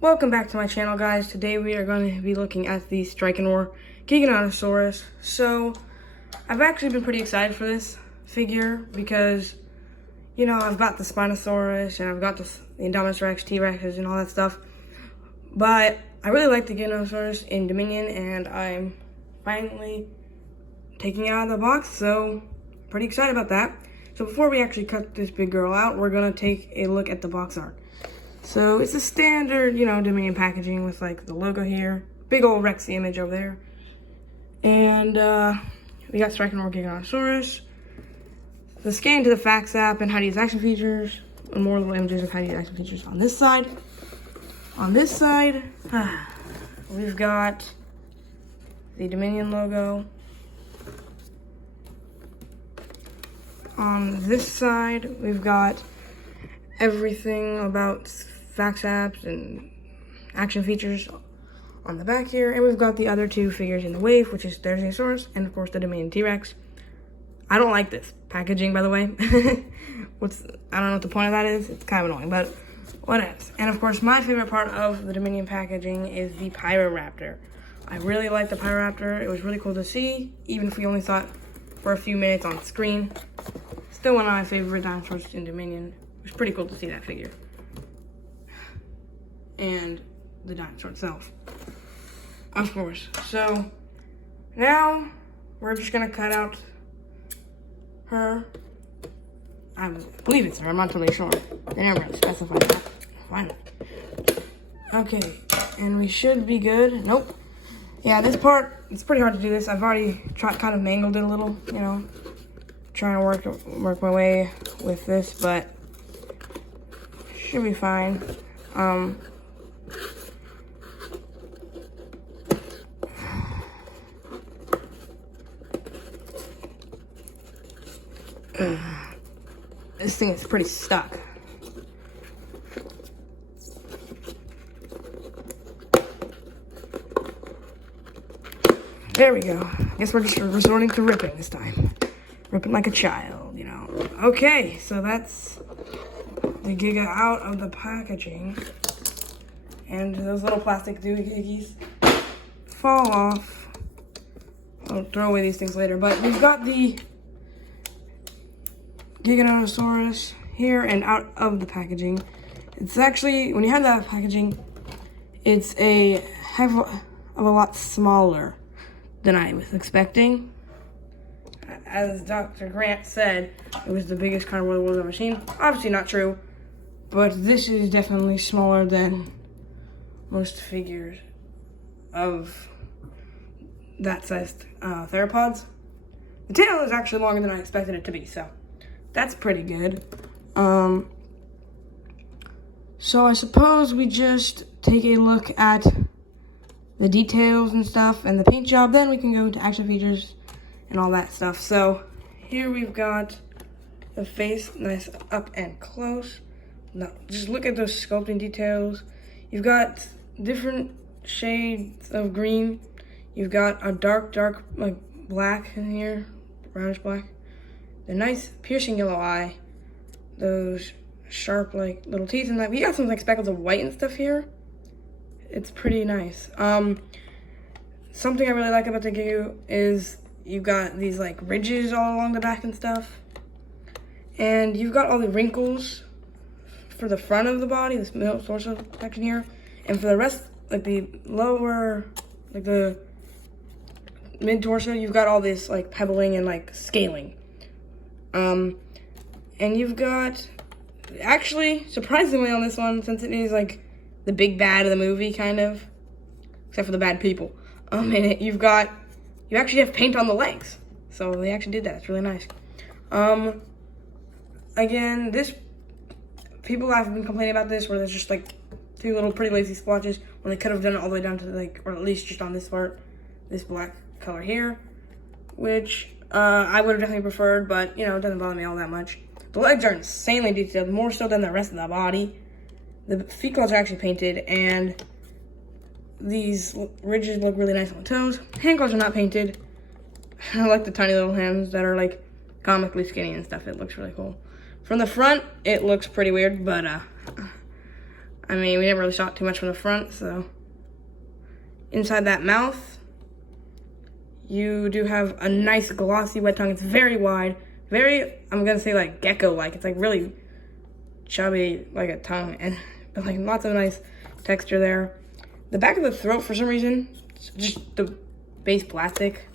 Welcome back to my channel, guys. Today we are going to be looking at the Giganotosaurus. So, I've actually been pretty excited for this figure because, you know, I've got the Spinosaurus and I've got the Indominus Rex, T-Rexes, and all that stuff. But I really like the Giganotosaurus in Dominion, and I'm finally taking it out of the box, so pretty excited about that. So before we actually cut this big girl out, we're going to take a look at the box art. So it's a standard, you know, Dominion packaging with like the logo here, big old Rexy image over there. And we got Striking Giganotosaurus, the scan to the facts app and how to use action features, and more little images of how to use action features on this side. On this side, we've got the Dominion logo. On this side, we've got everything about facts apps and action features on the back here. And we've got the other two figures in the wave, which is Giganotosaurus and of course the Dominion T-Rex. I don't like this packaging, by the way. I don't know what the point of that is. It's kind of annoying, but what else? And of course, my favorite part of the Dominion packaging is the Pyroraptor. I really like the Pyroraptor. It was really cool to see, even if we only saw it for a few minutes on screen. Still one of my favorite dinosaurs in Dominion. It was pretty cool to see that figure. And the dinosaur itself, of course. So, now, we're just gonna cut out her. I believe it's her, I'm not totally sure. They never really specified that. Finally. Okay, and we should be good. Nope. Yeah, this part, it's pretty hard to do this. I've already kind of mangled it a little, you know. Trying to work my way with this, but should be fine. This thing is pretty stuck. There we go. Guess we're just resorting to ripping this time. Ripping like a child, you know. Okay, so that's the Giga out of the packaging. And those little plastic doohickeys fall off. I'll throw away these things later. But we've got the Giganotosaurus here and out of the packaging. It's actually, when you have that packaging, it's a heck of a lot smaller than I was expecting. As Dr. Grant said, it was the biggest carnivore the world's ever seen. Obviously not true, but this is definitely smaller than most figures of that sized theropods. The tail is actually longer than I expected it to be, so that's pretty good. So I suppose we just take a look at the details and stuff and the paint job, then we can go into action features and all that stuff. So here we've got the face nice up and close. Now just look at those sculpting details. You've got different shades of green. You've got a dark like black in here, brownish black. The nice piercing yellow eye. Those sharp like little teeth, and like we got some like speckles of white and stuff here. It's pretty nice. Something I really like about the Giga is you've got these like ridges all along the back and stuff. And you've got all the wrinkles for the front of the body, this middle torso section here. And for the rest, like the lower, like the mid-torso, you've got all this like pebbling and like scaling. And you've got, actually, surprisingly on this one, since it is like the big bad of the movie, kind of, except for the bad people, in it, you actually have paint on the legs. So they actually did that. It's really nice. Again, people have been complaining about this, where there's just like two little pretty lazy splotches when they could have done it all the way down to like, or at least just on this part, this black color here, which I would have definitely preferred, but you know, it doesn't bother me all that much. The legs are insanely detailed, more so than the rest of the body. The feet claws are actually painted, and these ridges look really nice on the toes. Hand claws are not painted. I like the tiny little hands that are like comically skinny and stuff. It looks really cool. From the front, it looks pretty weird, but I mean, we didn't really shot too much from the front, so. Inside that mouth, you do have a nice glossy wet tongue. It's very wide, very, I'm gonna say like gecko-like. It's like really chubby, like a tongue, and but like lots of nice texture there. The back of the throat, for some reason, it's just the base plastic.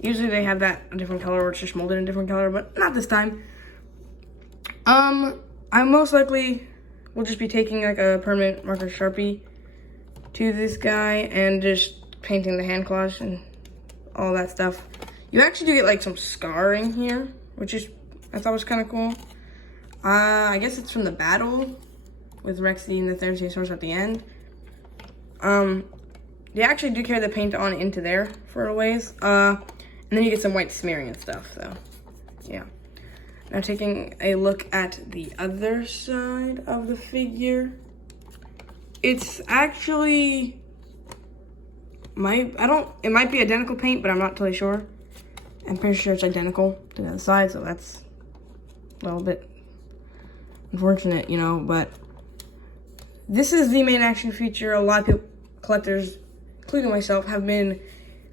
Usually they have that a different color, or it's just molded in a different color, but not this time. I most likely will just be taking like a permanent marker Sharpie to this guy and just painting the hand claws and all that stuff. You actually do get like some scarring here, which is, I thought was kind of cool. I guess it's from the battle with Rexy and the Giganotosaurus at the end. They actually do carry the paint on into there for a ways. And then you get some white smearing and stuff, so yeah. Now taking a look at the other side of the figure. It's actually, it might be identical paint, but I'm not totally sure. I'm pretty sure it's identical to the other side, so that's a little bit unfortunate, you know, but this is the main action feature a lot of people, collectors, including myself, have been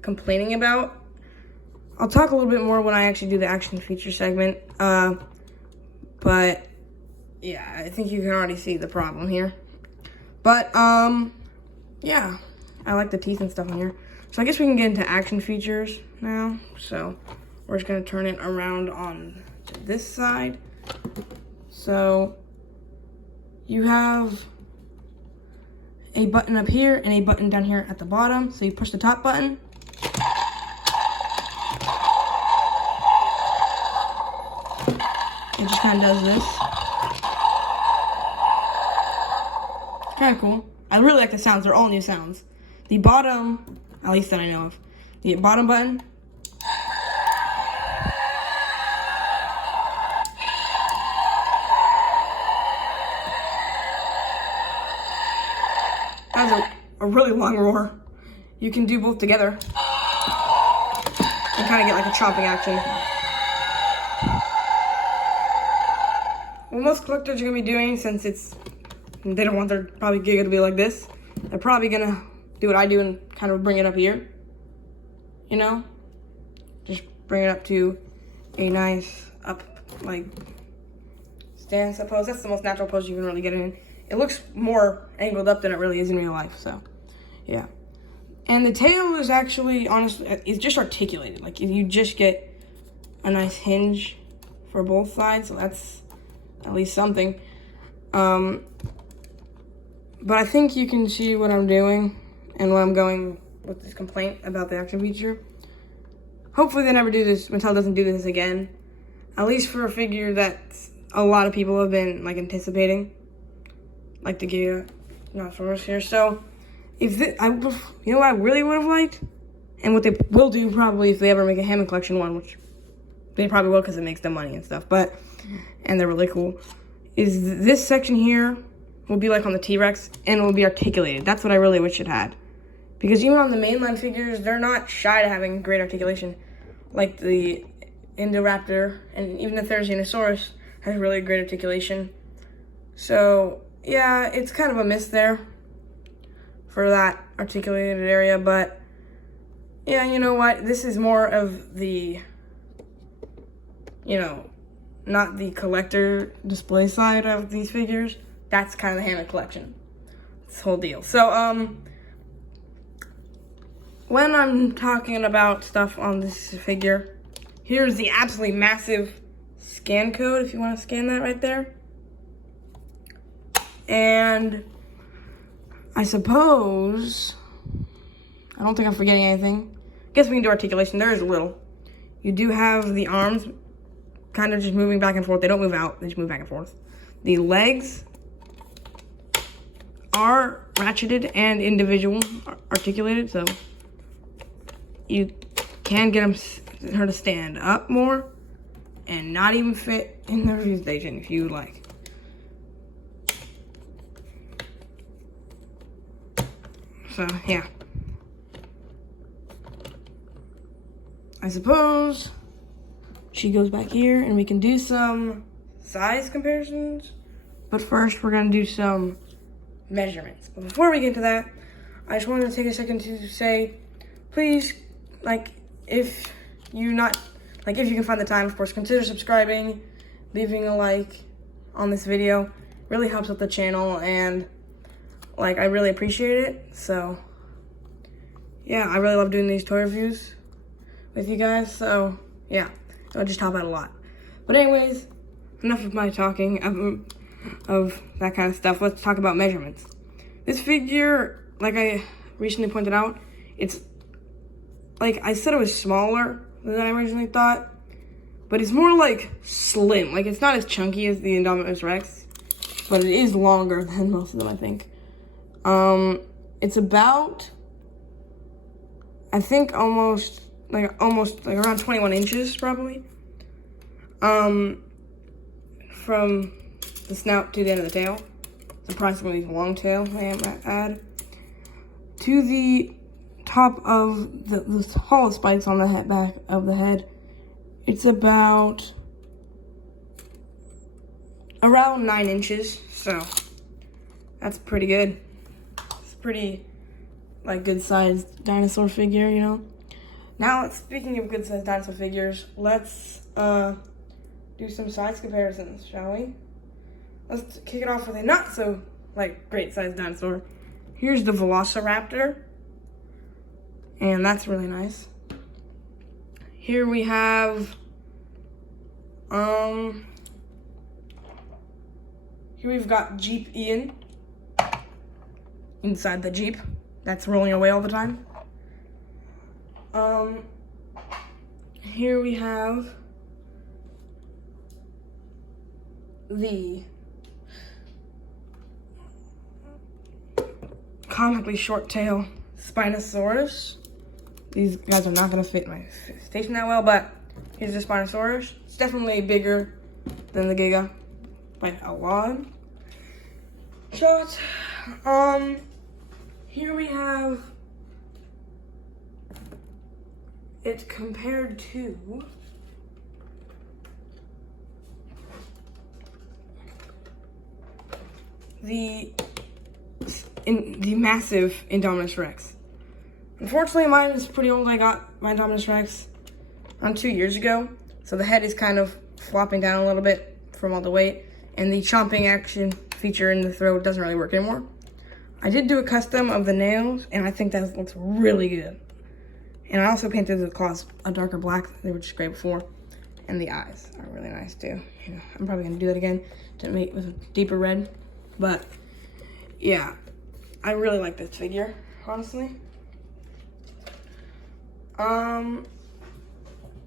complaining about. I'll talk a little bit more when I actually do the action feature segment, but yeah, I think you can already see the problem here. But, yeah, I like the teeth and stuff on here. So I guess we can get into action features now. So we're just gonna turn it around on this side. So you have a button up here and a button down here at the bottom. So you push the top button. It just kind of does this. Kind of cool. I really like the sounds. They're all new sounds. The bottom, at least that I know of, the bottom button has a really long roar. You can do both together and kind of get like a chopping action. What most collectors are going to be doing, since they don't want their probably Giga to be like this, they're probably going to do what I do and kind of bring it up here. You know? Just bring it up to a nice up, like, stance pose. That's the most natural pose you can really get in. It looks more angled up than it really is in real life, so, yeah. And the tail is actually, honestly, it's just articulated. Like, if you just get a nice hinge for both sides, so that's at least something. But I think you can see what I'm doing and what I'm going with this complaint about the action feature. Hopefully they never do this, Mattel doesn't do this again. At least for a figure that a lot of people have been, like, anticipating. Like the Giganotosaurus here. So, if this, you know what I really would have liked? And what they will do probably if they ever make a Hammond Collection one, which they probably will because it makes them money and stuff, but, and they're really cool, is this section here will be like on the T-Rex and it will be articulated. That's what I really wish it had. Because even on the mainline figures, they're not shy to having great articulation. Like the Indoraptor and even the Giganotosaurus has really great articulation. So, yeah, it's kind of a miss there for that articulated area, but yeah, you know what? This is more of the, you know, not the collector display side of these figures. That's kind of the Hammond Collection. This whole deal. So, when I'm talking about stuff on this figure, here's the absolutely massive scan code, if you want to scan that right there. And I suppose, I don't think I'm forgetting anything. I guess we can do articulation. There is a little. You do have the arms kind of just moving back and forth. They don't move out. They just move back and forth. The legs are ratcheted and individual articulated, so you can get her to stand up more and not even fit in the review station if you like. So, yeah. I suppose she goes back here and we can do some size comparisons. But first, we're going to do some measurements. But before we get into that, I just wanted to take a second to say, please, if you can find the time, of course, consider subscribing, leaving a like on this video. Really helps with the channel, and I really appreciate it. So yeah, I really love doing these toy reviews with you guys. So yeah, it'll just help out a lot. But anyways, enough of my talking of that kind of stuff. Let's talk about measurements. This figure, like I recently pointed out, it's I said it was smaller than I originally thought, but it's more slim. It's not as chunky as the Indominus Rex, but it is longer than most of them, I think. It's about, I think almost around 21 inches probably. From the snout to the end of the tail. It's approximately the long tail, I might add. To the top of the tallest spikes on the back of the head, it's about around 9 inches, so that's pretty good. It's pretty good sized dinosaur figure, you know. Now, speaking of good sized dinosaur figures, let's do some size comparisons, shall we? Let's kick it off with a not so great sized dinosaur. Here's the Velociraptor, and that's really nice. Here we have here we've got Jeep Ian inside the Jeep that's rolling away all the time. Here we have the comically short tail Spinosaurus. These guys are not going to fit my station that well, but here's the Spinosaurus. It's definitely bigger than the Giga by a lot. Shot. Here we have it compared to the massive Indominus Rex. Unfortunately, mine is pretty old. I got my Indominus Rex around 2 years ago, so the head is kind of flopping down a little bit from all the weight, and the chomping action feature in the throat doesn't really work anymore. I did do a custom of the nails, and I think that looks really good. And I also painted the claws a darker black. They were just gray before, and the eyes are really nice too. Yeah, I'm probably gonna do that again to make it with a deeper red, but yeah, I really like this figure, honestly.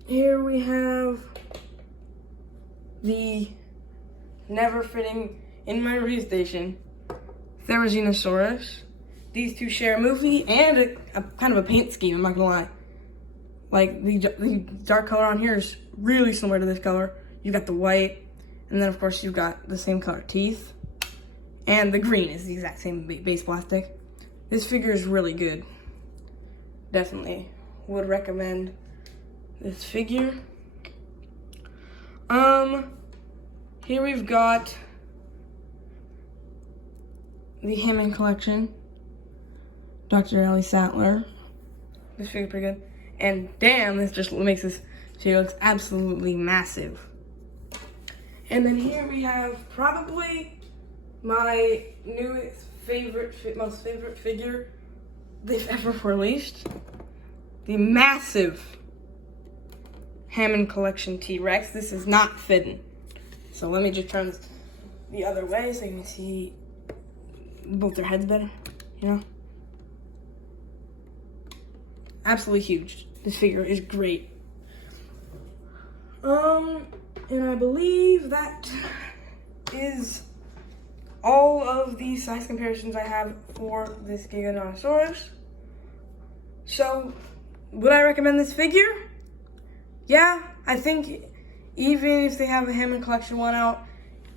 Here we have the never fitting in my review station Giganotosaurus. These two share a movie and a kind of a paint scheme, I'm not gonna lie. The dark color on here is really similar to this color. You got the white, and then of course you've got the same color teeth. And the green is the exact same base plastic. This figure is really good. Definitely would recommend this figure. Here we've got the Hammond collection. Dr. Ellie Sattler. This figure pretty good. And damn, this just makes this figure look absolutely massive. And then here we have probably my newest most favorite figure they've ever released. The massive Hammond Collection T-Rex. This is not fitting. So let me just turn this the other way so you can see both their heads better, you know? Absolutely huge. This figure is great. And I believe that is all of the size comparisons I have for this Giganotosaurus. So, would I recommend this figure? Yeah, I think even if they have a Hammond Collection one out,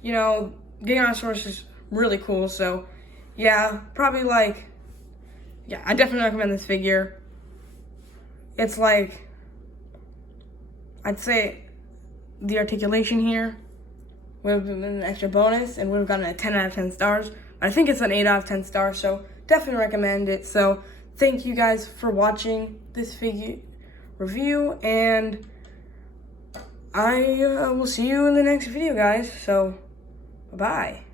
you know, Giganotosaurus is really cool. So, yeah, probably yeah, I definitely recommend this figure. It's I'd say the articulation here would have been an extra bonus and would have gotten a 10 out of 10 stars, I think it's an 8 out of 10 stars, so definitely recommend it. So thank you guys for watching this figure review, and I will see you in the next video, guys. So bye-bye.